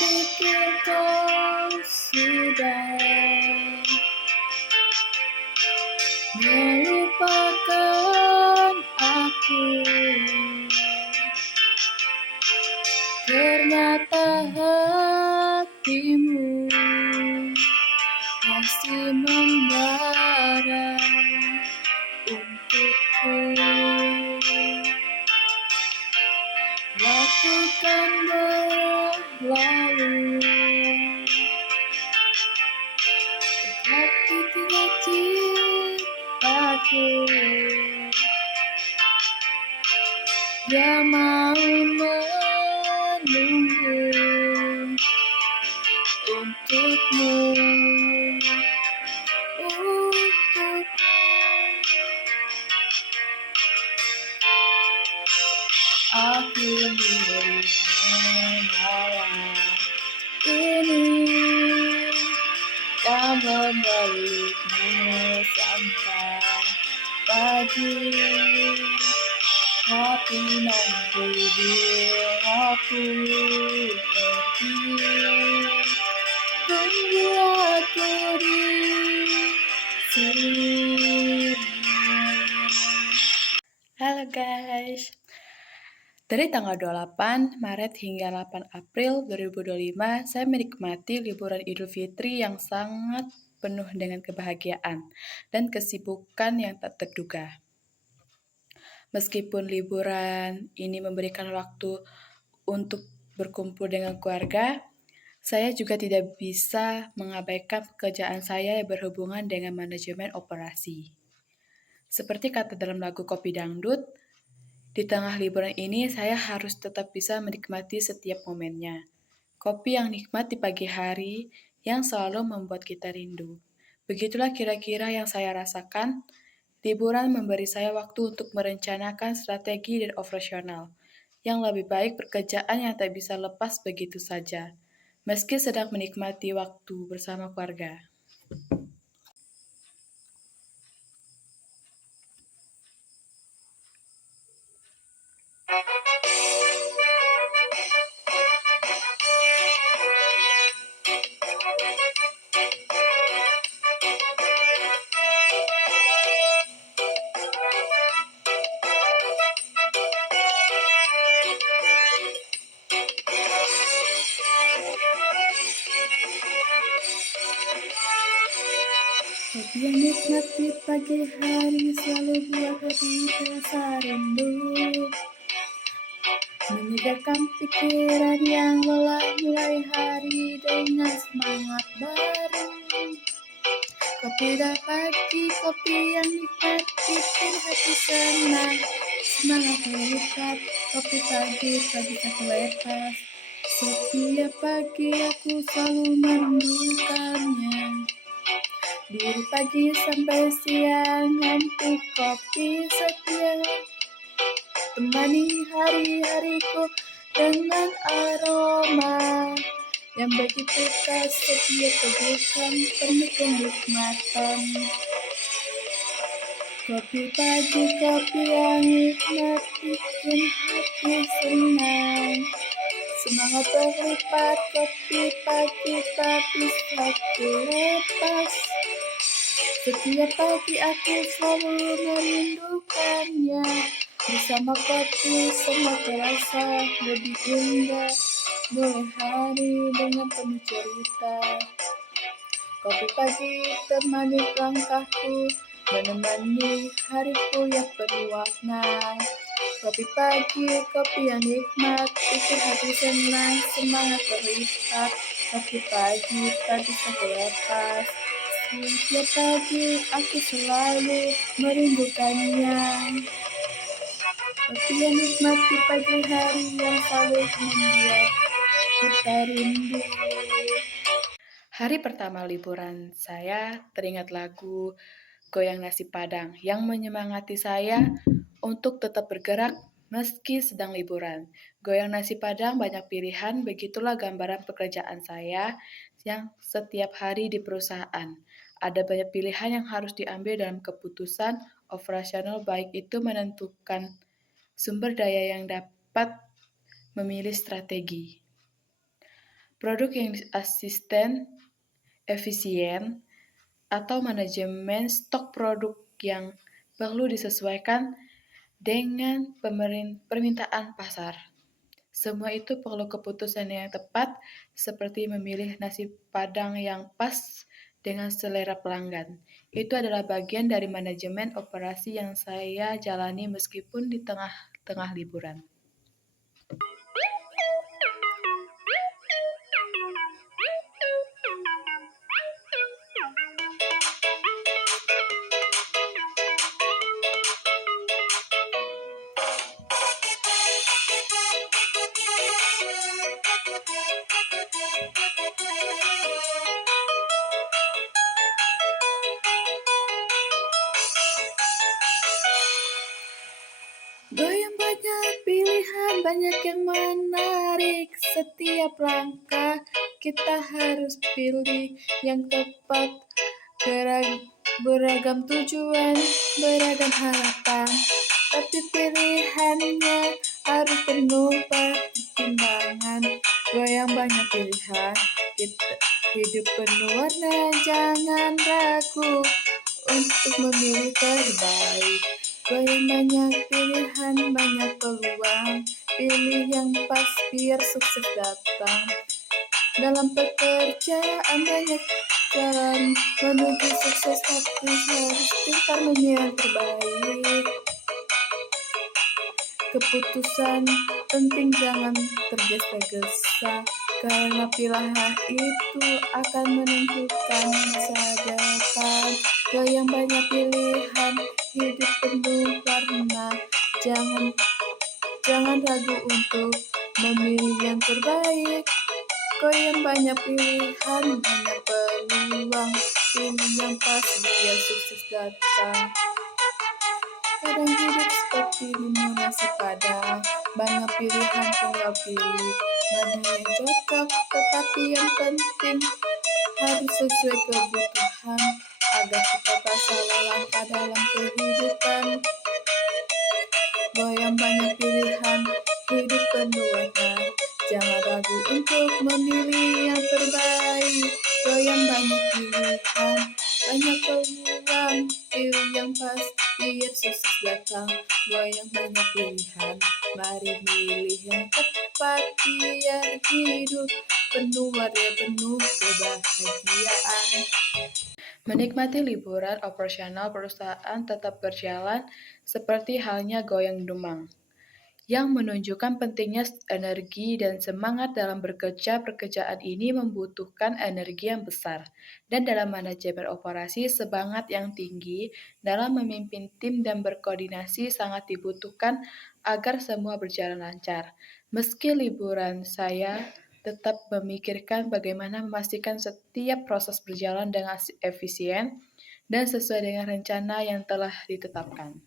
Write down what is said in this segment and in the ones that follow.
pikir kau sudah melupakan aku. Ternyata hatimu masih membara untukku. Waktu kan berlalu, tetapi tidak cintaku. Dia mau menunggu untukmu, aku milik malam ini, kau memelukmu sampai pagi. Tapi nanti bila aku pergi, tunggu aku di sini. Halo guys, dari tanggal 28 Maret hingga 8 April 2025, saya menikmati liburan Idul Fitri yang sangat penuh dengan kebahagiaan dan kesibukan yang tak terduga. Meskipun liburan ini memberikan waktu untuk berkumpul dengan keluarga, saya juga tidak bisa mengabaikan pekerjaan saya yang berhubungan dengan manajemen operasi. Seperti kata dalam lagu Kopi Dangdut, di tengah liburan ini saya harus tetap bisa menikmati setiap momennya. Kopi yang nikmat di pagi hari yang selalu membuat kita rindu. Begitulah kira-kira yang saya rasakan. Liburan memberi saya waktu untuk merencanakan strategi dan operasional. Yang lebih baik pekerjaan yang tak bisa lepas begitu saja, meski sedang menikmati waktu bersama keluarga. Kopi yang nikmat di pagi hari selalu buat hati terasa rindu, menyegarkan pikiran yang lelah, mulai hari dengan semangat baru. Kopi dah pagi, kopi yang nikmat bikin hati senang, semangat terlihat. Kopi pagi, pagi tak lepas. Setiap pagi aku selalu merindukannya. Dari pagi sampai siang nanti kopi setia temani hari-hariku dengan aroma yang begitu khas, setiap tegukan penuh kenikmatan. Kopi pagi, kopi yang nikmat bikin hati senang, semangat berlipat. Kopi pagi tak bisa ku lepas. Setiap pagi aku selalu merindukannya. Bersama kopi semua terasa lebih indah, mulai hari dengan penuh cerita. Kopi pagi temani langkahku, menemani hariku yang penuh warna. Kopi pagi, kopi yang nikmat bikin hati senang, semangat terlihat. Kopi pagi tak bisa ku lepas. Setiap pagi aku selalu merindukannya. Kopi yang nikmat di pagi hari yang selalu membuat kita rindu. Hari pertama liburan saya teringat lagu Goyang Nasi Padang yang menyemangati saya untuk tetap bergerak meski sedang liburan. Goyang nasi Padang banyak pilihan, begitulah gambaran pekerjaan saya yang setiap hari di perusahaan. Ada banyak pilihan yang harus diambil dalam keputusan operasional, baik itu menentukan sumber daya yang dapat memilih strategi. produk yang asisten, efisien, atau manajemen stok produk yang perlu disesuaikan dengan permintaan pasar. Semua itu perlu keputusan yang tepat, seperti memilih nasi padang yang pas dengan selera pelanggan. Itu adalah bagian dari manajemen operasi yang saya jalani meskipun di tengah-tengah liburan. Goyang banyak pilihan, banyak yang menarik. Setiap langkah kita harus pilih yang tepat. Beragam tujuan, beragam harapan. Tapi pilihannya harus penuh pertimbangan. Goyang banyak pilihan, hidup penuh warna. Jangan ragu untuk memilih terbaik. Goyang banyak pilihan, banyak peluang. Pilih yang pas biar sukses datang. Dalam pekerjaan banyak jalan menuju sukses, tapi harus pintar memilih yang terbaik. Keputusan penting, jangan tergesa-gesa, karena pilihan itu akan menentukan masa depan. Goyang banyak pilihan, hidup penuh warna. Jangan ragu untuk memilih yang terbaik. Goyang banyak pilihan, banyak peluang. Pilih yang pas biar sukses datang. Kadang hidup seperti minum nasi padang, banyak pilihan, tinggal pilih mana yang cocok. Tetapi yang penting harus sesuai kebutuhan, agar kita tak salah langkah dalam kehidupan. Goyang banyak pilihan, hidup penuh warna. Jangan ragu untuk memilih yang terbaik. Goyang banyak pilihan, banyak peluang. Pilih yang pas biar sukses datang. Goyang banyak pilihan, mari milih yang tepat biar hidup penuh warna, penuh kebahagiaan. Menikmati liburan, operasional perusahaan tetap berjalan seperti halnya goyang dumang, yang menunjukkan pentingnya energi dan semangat dalam bekerja. Pekerjaan ini membutuhkan energi yang besar, dan dalam manajemen operasi, semangat yang tinggi dalam memimpin tim dan berkoordinasi sangat dibutuhkan agar semua berjalan lancar. Meski liburan, saya tetap memikirkan bagaimana memastikan setiap proses berjalan dengan efisien dan sesuai dengan rencana yang telah ditetapkan.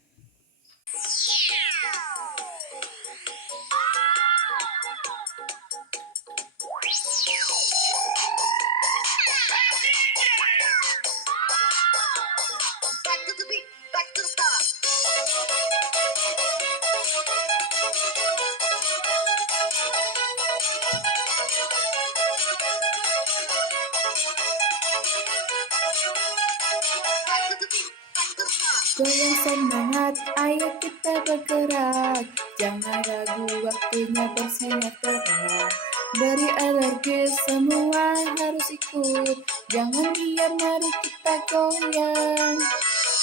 Goyang semangat, ayo kita bergerak. Jangan ragu, waktunya bersinar terang. Beri energi, semua harus ikut. Jangan diam, mari kita goyang.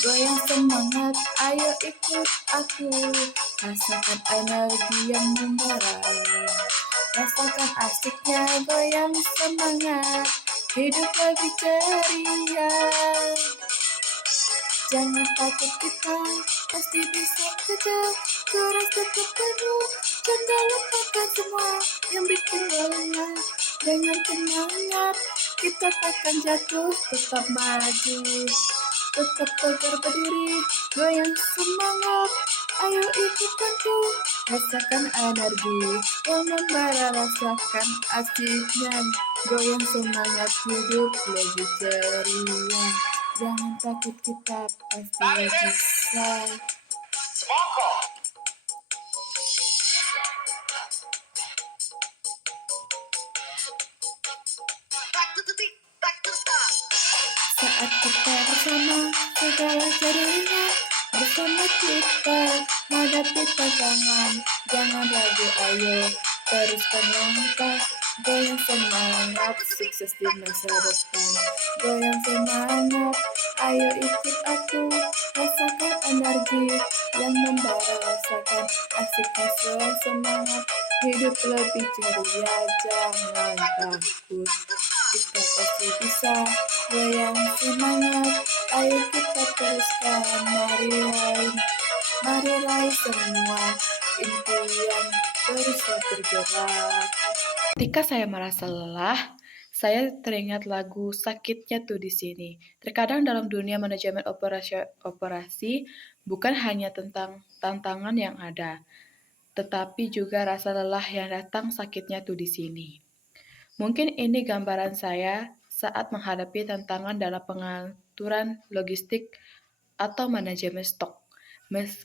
Goyang semangat, ayo ikut aku. Rasakan energi yang membara. Rasakan asiknya goyang semangat. Hidup lebih ceria. Jangan takut, kita pasti bisa kejar. Keras tetap penuh, jangan lupakan semua yang bikin lelah. Dengan semangat, kita takkan jatuh, tetap maju. Tetap tegar berdiri, goyang semangat. Ayo ikutku, rasakan energi yang membara. Rasakan asiknya goyang semangat, hidup lebih ceria. Jangan takut, kita pasti bisa. Saat kita bersama, segala jadi ringan. Bersama kita menghadapi tantangan. Jangan ragu, ayo teruskan langkah. Goyang semangat, sukses di masa depan. Goyang semangat, ayo ikut aku. Rasakan energi yang membara, rasakan asiknya semangat. Hidup lebih ceria, jangan takut. Kita pasti bisa, goyang semangat. Ayo kita teruskan, mari raih semua impian, teruslah bergerak. Ketika saya merasa lelah, saya teringat lagu Sakitnya Tuh di Sini. Terkadang dalam dunia manajemen operasi bukan hanya tentang tantangan yang ada, tetapi juga rasa lelah yang datang sakitnya tuh di sini. Mungkin ini gambaran saya saat menghadapi tantangan dalam pengaturan logistik atau manajemen stok.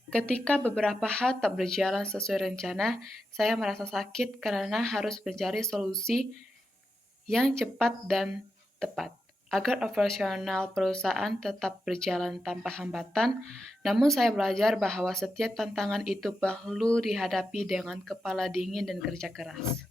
Ketika beberapa hal tak berjalan sesuai rencana, saya merasa sakit karena harus mencari solusi yang cepat dan tepat agar operasional perusahaan tetap berjalan tanpa hambatan. Namun saya belajar bahwa setiap tantangan itu perlu dihadapi dengan kepala dingin dan kerja keras.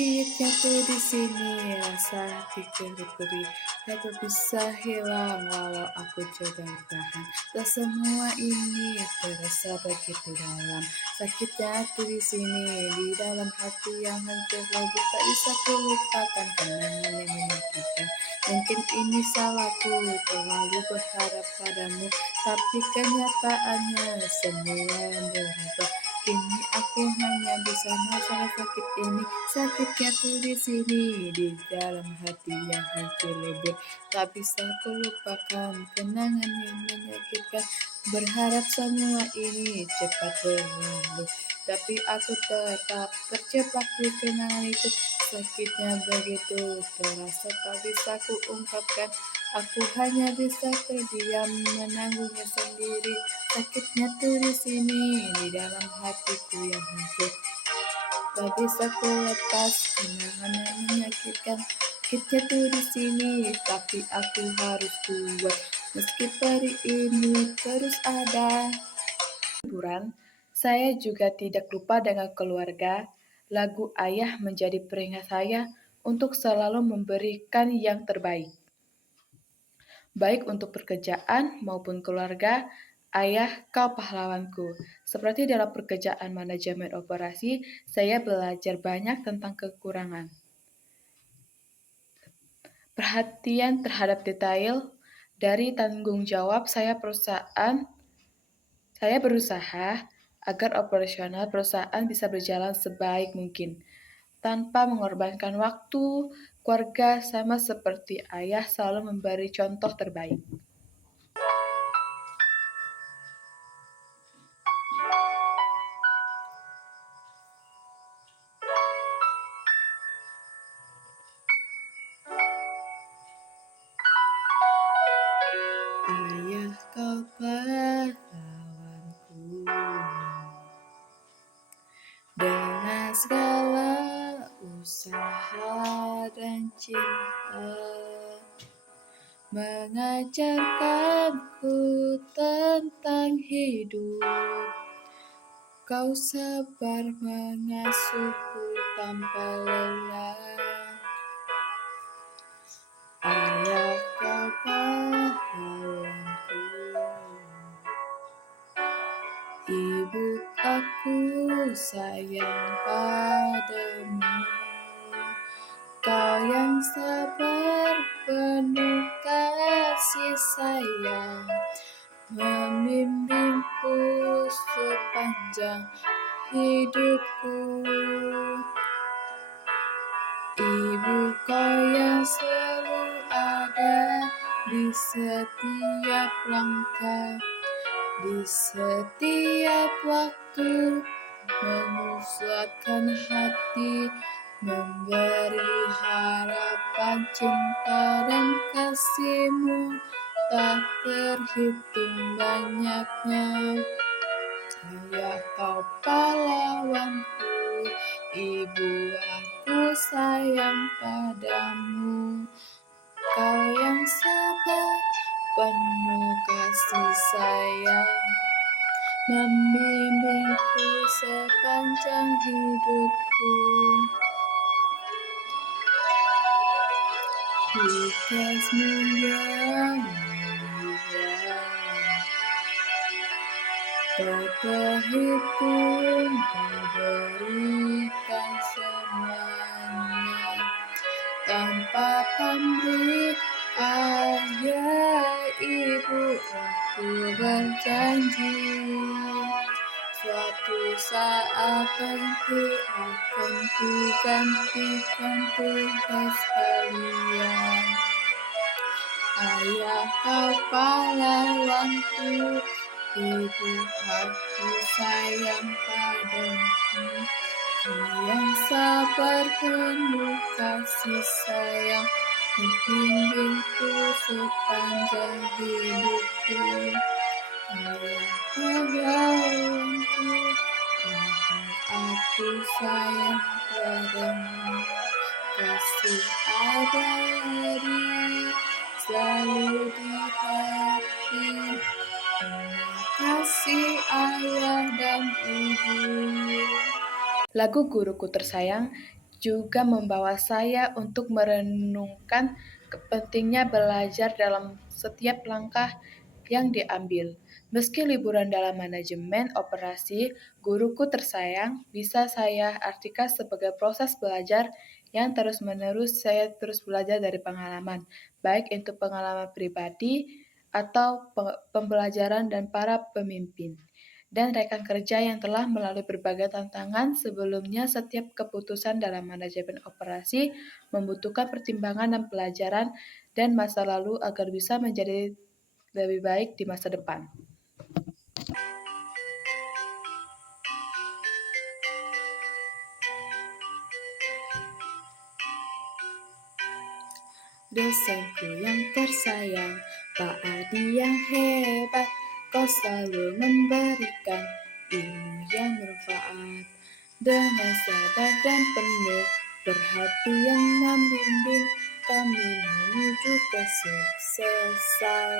Sakitnya tuh di sini, rasa pikir diberi, tak bisa hilang walau aku coba tahan. Tak semua ini terasa begitu dalam. Sakitnya tuh di sini, di dalam hati yang hancur lebih tak bisa kulupakan kenangan yang menyakitkan. Mungkin ini salahku, terlalu berharap padamu, tapi kenyataannya semua berubah. Kini aku hanya bisa masalah sakit ini. Sakitnya tuh di sini, di dalam hati yang hancur lebur. Tak bisa kulupakan kenangan yang menyakitkan. Berharap semua ini cepat berlalu, tapi aku tetap terjebak di kenangan itu. Sakitnya begitu terasa tak bisa kuungkapkan. Aku hanya bisa terdiam menanggungnya sendiri. Sakitnya tuh di sini, di dalam hatiku yang hancur. Tak bisa ku lepas kenangan yang menyakitkan. Sakitnya tuh di sini, tapi aku harus kuat. Meski perih ini terus ada. Hiburan, saya juga tidak lupa dengan keluarga. Lagu Ayah menjadi peringat saya untuk selalu memberikan yang terbaik. Baik untuk pekerjaan maupun keluarga, ayah kau pahlawanku. Seperti dalam pekerjaan manajemen operasi, saya belajar banyak tentang kekurangan. Perhatian terhadap detail dari tanggung jawab saya berusaha agar operasional perusahaan bisa berjalan sebaik mungkin, tanpa mengorbankan waktu, keluarga sama seperti ayah selalu memberi contoh terbaik. Ayah kau pahlawanku, dengan segala usaha dan cinta, mengajarkanku tentang hidup. Kau sabar mengasuhku tanpa lelah. Ayah kau pahlawanku, ibu aku sayang padamu. Kau yang sabar penuh kasih sayang, membimbingku sepanjang hidupku. Ibu kau yang selalu ada di setiap langkah, di setiap waktu, menguatkan hati, memberi harapan, cinta dan kasih-Mu tak terhitung banyaknya. Ayah kau pahlawanku, ibu aku sayang padamu. Kau yang sabar, penuh kasih sayang, membimbingku sepanjang hidupku. Tugasmu yang mulia, tak terhitung, kau berikan semuanya. Tanpa pamrih, ayah ibu aku berjanji, suatu saat nanti akan ku gantikan tugas kalian. Ayah kau pahlawanku, ibu aku sayang padamu. Kau yang sabar penuh kasih sayang, membimbingku sepanjang hidupku. Ayah pahlawanku, ibu aku sayang padamu. Kasih abadi selalu di hati. Terima kasih ayah dan ibu. Lagu Guruku Tersayang juga membawa saya untuk merenungkan pentingnya belajar dalam setiap langkah yang diambil. Meski liburan dalam manajemen operasi, Guruku Tersayang bisa saya artikan sebagai proses belajar yang terus-menerus. Saya terus belajar dari pengalaman, baik itu pengalaman pribadi atau pembelajaran dan para pemimpin dan rekan kerja yang telah melalui berbagai tantangan. Sebelumnya, setiap keputusan dalam manajemen operasi membutuhkan pertimbangan dan pelajaran dan masa lalu agar bisa menjadi lebih baik di masa depan. Dosenku yang tersayang, Pak Adi yang hebat, kau selalu memberikan ilmu yang bermanfaat. Dengan sabar dan penuh perhatian membimbing kami menuju kesuksesan.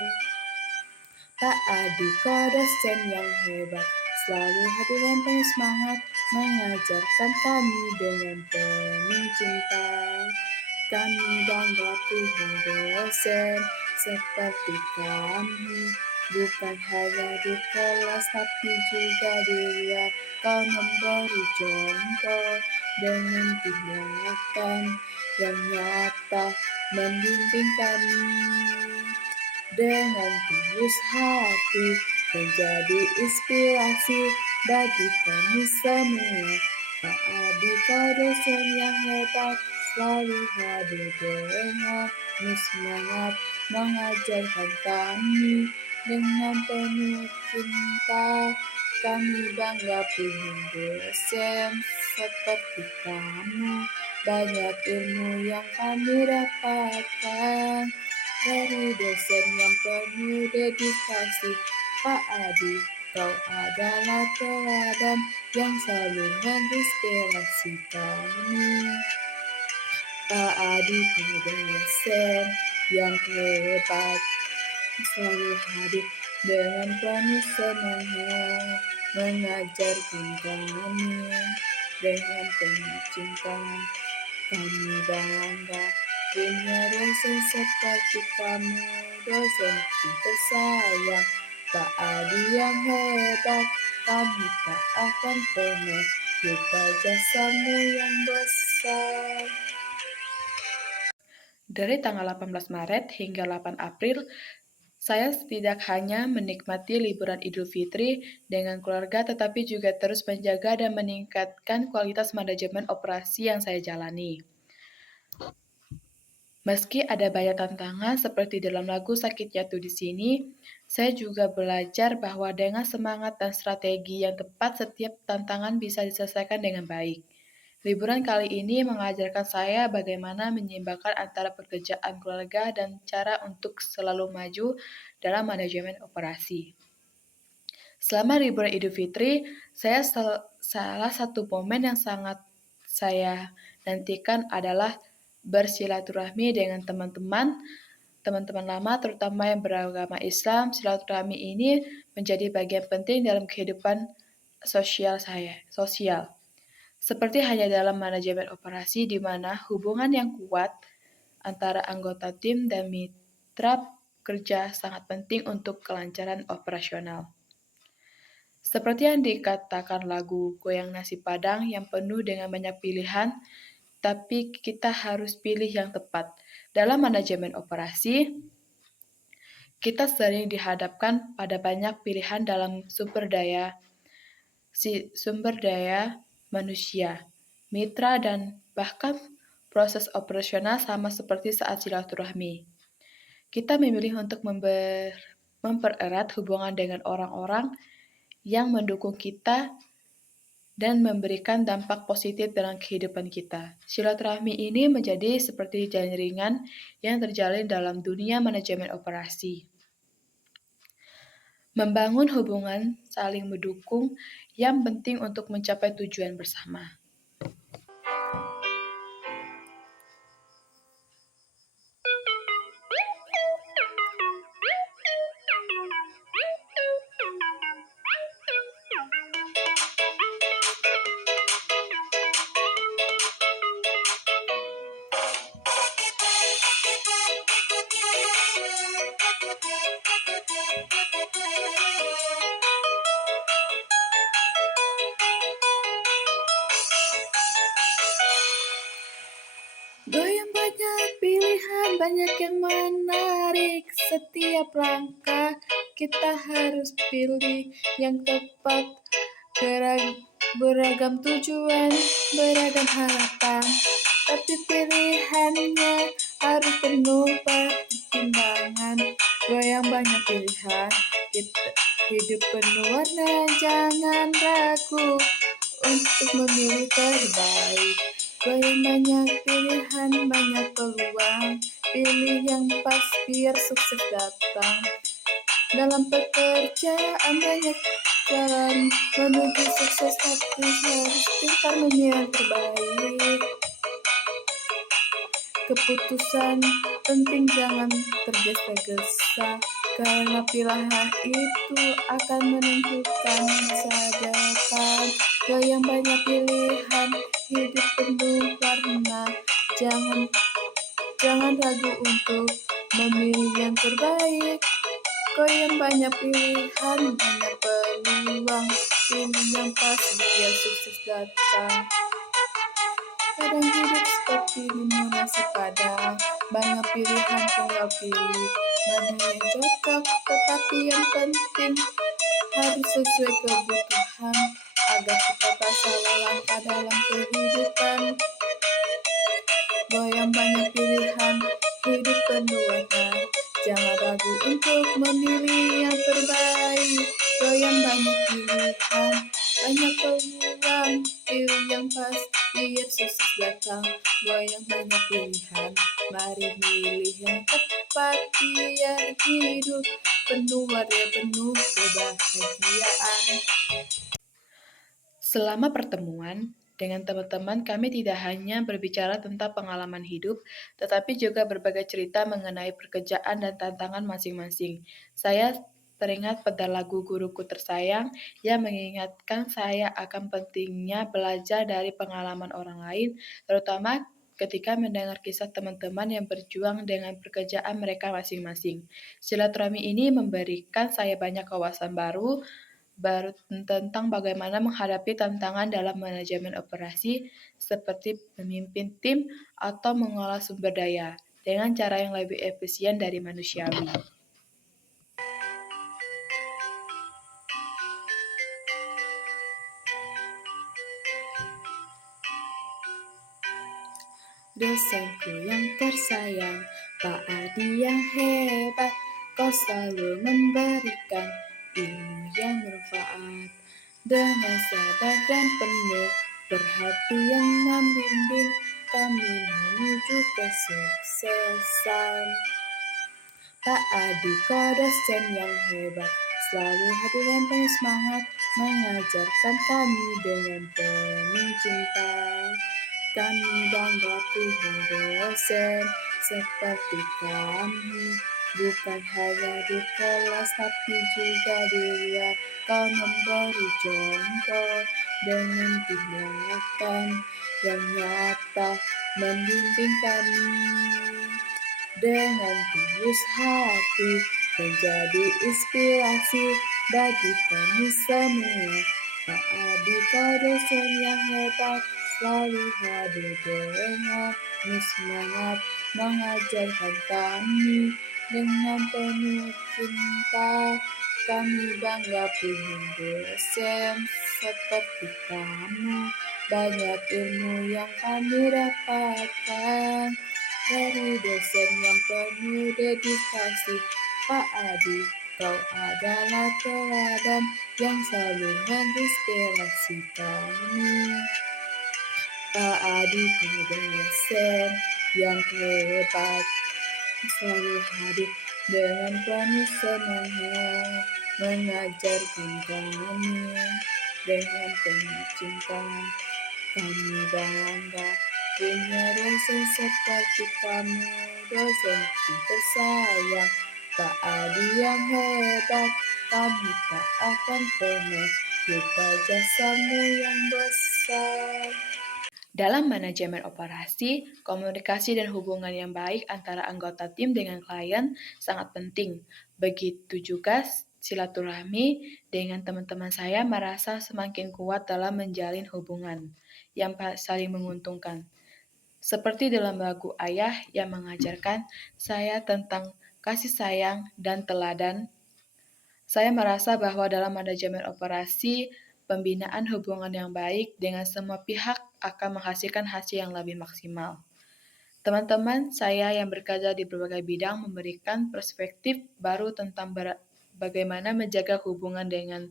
Pak Adi, kau dosen yang hebat, selalu hadir dan penuh semangat, mengajarkan kami dengan penuh cinta. Kami bangga punya dosen seperti kamu, bukan hanya di kelas tapi juga di luar. Kau memberi contoh dengan tindakan yang nyata, membimbing kami dengan tulus hati, menjadi inspirasi bagi kami semua. Pak Adi, kau dosen yang hebat, selalu hadir dengan semangat, mengajarkan kami dengan penuh cinta. Kami bangga punya dosen seperti kamu, banyak ilmu yang kami dapatkan dari dosen yang penuh dedikasi. Pak Adi, kau adalah teladan yang selalu menginspirasi kami. Pak Adi, kau dosen yang hebat, selalu hadir dengan penuh semangat, mengajarkan kami dengan penuh cinta. Kami bangga punya dosen seperti kamu, dosen tersayang, Pak Adi yang hebat. Kami tak akan pernah lupa jasamu yang besar. Dari tanggal 18 Maret hingga 8 April, saya tidak hanya menikmati liburan Idul Fitri dengan keluarga, tetapi juga terus menjaga dan meningkatkan kualitas manajemen operasi yang saya jalani. Meski ada banyak tantangan seperti dalam lagu Sakit Jatuh di Sini, saya juga belajar bahwa dengan semangat dan strategi yang tepat, setiap tantangan bisa diselesaikan dengan baik. Liburan kali ini mengajarkan saya bagaimana menyeimbangkan antara pekerjaan keluarga dan cara untuk selalu maju dalam manajemen operasi. Selama liburan Idul Fitri, salah satu momen yang sangat saya nantikan adalah bersilaturahmi dengan teman-teman teman-teman lama, terutama yang beragama Islam, silaturahmi ini menjadi bagian penting dalam kehidupan sosial saya. Seperti hanya dalam manajemen operasi di mana hubungan yang kuat antara anggota tim dan mitra kerja sangat penting untuk kelancaran operasional. Seperti yang dikatakan lagu Goyang Nasi Padang yang penuh dengan banyak pilihan, tapi kita harus pilih yang tepat. Dalam manajemen operasi, kita sering dihadapkan pada banyak pilihan dalam sumber daya manusia, mitra, dan bahkan proses operasional sama seperti saat silaturahmi. Kita memilih untuk mempererat hubungan dengan orang-orang yang mendukung kita dan memberikan dampak positif dalam kehidupan kita. Silaturahmi ini menjadi seperti jaringan yang terjalin dalam dunia manajemen operasi. Membangun hubungan saling mendukung yang penting untuk mencapai tujuan bersama. Goyang banyak pilihan, banyak yang menarik. Setiap langkah kita harus pilih yang tepat. Beragam tujuan, beragam harapan, tapi pilihannya harus penuh pertimbangan. Goyang banyak pilihan, hidup penuh warna, jangan ragu untuk memilih terbaik. Goyang banyak pilihan, banyak peluang, pilih yang pas biar sukses datang. Dalam pekerjaan banyak jalan menuju sukses, tapi harus pintar memilih yang terbaik. Keputusan penting jangan tergesa-gesa, karena pilihan itu akan menentukan masa depan. Goyang banyak pilihan, hidup penuh warna, jangan ragu untuk memilih yang terbaik. Goyang banyak pilihan, banyak peluang, pilih yang pas biar sukses datang. Kadang hidup seperti minum nasi padang, banyak pilihan tinggal pilih mana yang cocok, tetapi yang penting harus sesuai kebutuhan agar kita tak salah langkah dalam kehidupan. Goyang banyak pilihan, hidup penuh warna, jangan ragu untuk memilih yang terbaik. Goyang banyak pilihan, banyak peluang, pilih yang pas biar sukses datang. Goyang banyak pilihan, mari pilih yang tepat biar hidup penuh warna, penuh kebahagiaan. Selama pertemuan dengan teman-teman, kami tidak hanya berbicara tentang pengalaman hidup, tetapi juga berbagai cerita mengenai pekerjaan dan tantangan masing-masing. Saya teringat pada lagu Guruku Tersayang yang mengingatkan saya akan pentingnya belajar dari pengalaman orang lain, terutama ketika mendengar kisah teman-teman yang berjuang dengan pekerjaan mereka masing-masing. Silaturahmi ini memberikan saya banyak wawasan baru tentang bagaimana menghadapi tantangan dalam manajemen operasi seperti memimpin tim atau mengolah sumber daya dengan cara yang lebih efisien dari manusiawi. Dosenku yang tersayang, Pak Adi yang hebat, kau selalu memberikan ilmu yang bermanfaat. Dengan sabar dan penuh perhatian membimbing kami menuju kesuksesan. Pak Adi, kau dosen yang hebat, selalu hadir dan penuh semangat, mengajarkan kami dengan penuh cinta. Kami bangga punya dosen seperti kamu, bukan hanya di kelas tapi juga di luar. Kau memberi contoh dengan tindakan yang nyata, membimbing kami dengan tulus hati, menjadi inspirasi bagi kami semua. Pak Adi, kau dosen yang hebat, selalu hadir dengan semangat, mengajarkan kami dengan penuh cinta. Kami bangga punya dosen seperti kamu, banyak ilmu yang kami dapatkan dari dosen yang penuh dedikasi. Pak Adi, kau adalah teladan yang selalu menginspirasi kami. Pak Adi, kau dosen yang hebat, selalu hadir dengan penuh semangat, mengajarkan kami dengan penuh cinta. Kami bangga punya dosen seperti kamu, dosen tersayang. Pak Adi yang hebat, kami tak akan pernah lupa jasamu yang besar. Dalam manajemen operasi, komunikasi dan hubungan yang baik antara anggota tim dengan klien sangat penting. Begitu juga silaturahmi dengan teman-teman saya merasa semakin kuat dalam menjalin hubungan yang saling menguntungkan. Seperti dalam lagu Ayah yang mengajarkan saya tentang kasih sayang dan teladan, saya merasa bahwa dalam manajemen operasi, pembinaan hubungan yang baik dengan semua pihak akan menghasilkan hasil yang lebih maksimal. Teman-teman saya yang bekerja di berbagai bidang memberikan perspektif baru tentang bagaimana menjaga hubungan dengan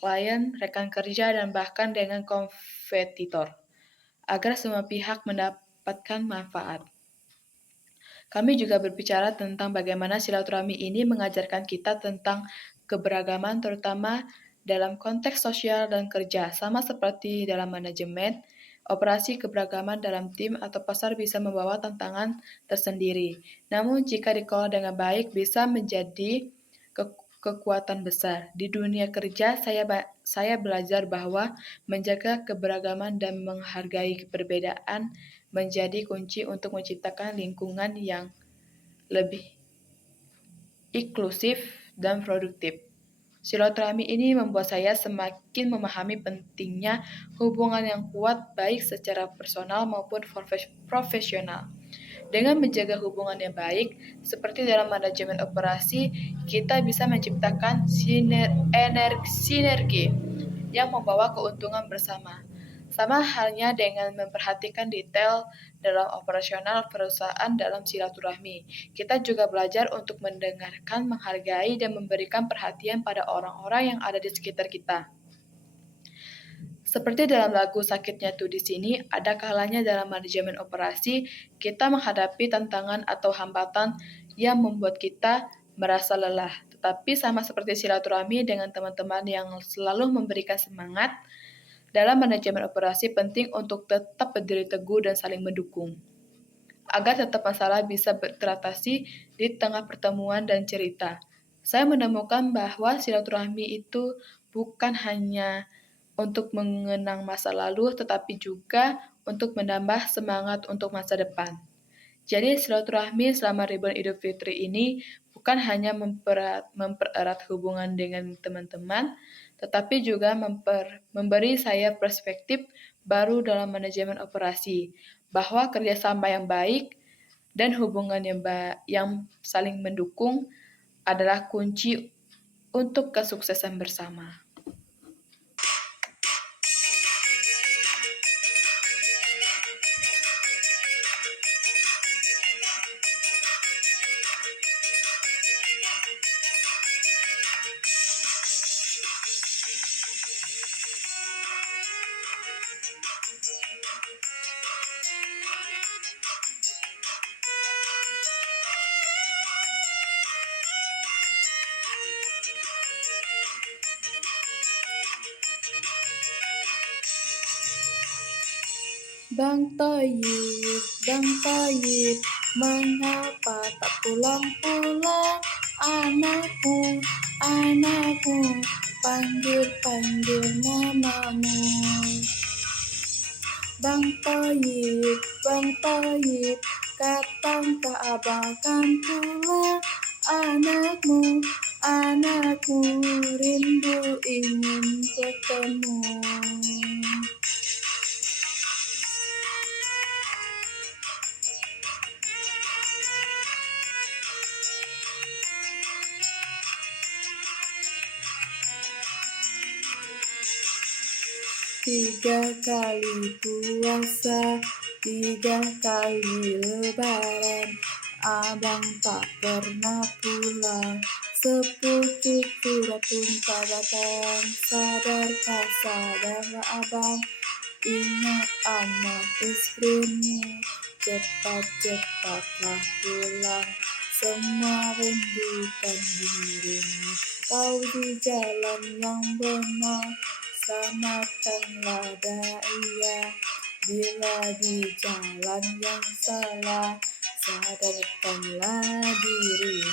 klien, rekan kerja, dan bahkan dengan kompetitor, agar semua pihak mendapatkan manfaat. Kami juga berbicara tentang bagaimana silaturahmi ini mengajarkan kita tentang keberagaman, terutama dalam konteks sosial dan kerja. Sama seperti dalam manajemen, operasi keberagaman dalam tim atau pasar bisa membawa tantangan tersendiri. Namun jika dikelola dengan baik, bisa menjadi kekuatan besar. Di dunia kerja, saya belajar bahwa menjaga keberagaman dan menghargai perbedaan menjadi kunci untuk menciptakan lingkungan yang lebih inklusif dan produktif. Silaturahmi ini membuat saya semakin memahami pentingnya hubungan yang kuat baik secara personal maupun profesional. Dengan menjaga hubungan yang baik, seperti dalam manajemen operasi, kita bisa menciptakan sinergi yang membawa keuntungan bersama. Sama halnya dengan memperhatikan detail dalam operasional perusahaan dalam silaturahmi. Kita juga belajar untuk mendengarkan, menghargai, dan memberikan perhatian pada orang-orang yang ada di sekitar kita. Seperti dalam lagu Sakitnya Tuh di Sini, ada kalanya dalam manajemen operasi, kita menghadapi tantangan atau hambatan yang membuat kita merasa lelah. Tetapi sama seperti silaturahmi dengan teman-teman yang selalu memberikan semangat, dalam manajemen operasi penting untuk tetap berdiri teguh dan saling mendukung, agar tetap masalah bisa teratasi di tengah pertemuan dan cerita. Saya menemukan bahwa silaturahmi itu bukan hanya untuk mengenang masa lalu, tetapi juga untuk menambah semangat untuk masa depan. Jadi silaturahmi selama Ribuan Idul Fitri ini bukan hanya mempererat hubungan dengan teman-teman, tetapi juga memberi saya perspektif baru dalam manajemen operasi, bahwa kerjasama yang baik dan hubungan yang saling mendukung adalah kunci untuk kesuksesan bersama. Bang Toyib, mengapa tak pulang-pulang? Anakmu, anakmu, panggil-panggil namamu. Bang Toyib, kapankah abang akan pulang? Anakmu, anakmu, rindu ingin bertemu. Tiga kali puasa, 3 kali lebaran, abang tak pernah pulang. Sepucuk surat pun tak datang. Sadarlah abang, ingat anak istrimu. Cepat-cepatlah pulang, semua rindukan dirimu. Kau di jalan yang benar, selamatkanlah daya. Bila di jalan yang salah, sadarkanlah diri.